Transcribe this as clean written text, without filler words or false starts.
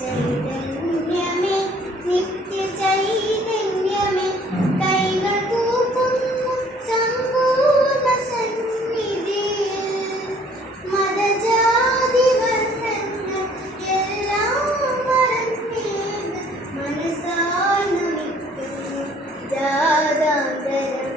ചൈതന്യമേ നിത്യ ചൈതന്യമേ കൈകൾ കൂപ്പുന്നു സമ്പൂർണ്ണ സന്നിധിയിൽ മതജാതി വർണ്ണങ്ങൾ എല്ലാം മറന്നേത് മനസ്സാൽ നമിക്കുന്നു ജാതാന്തരം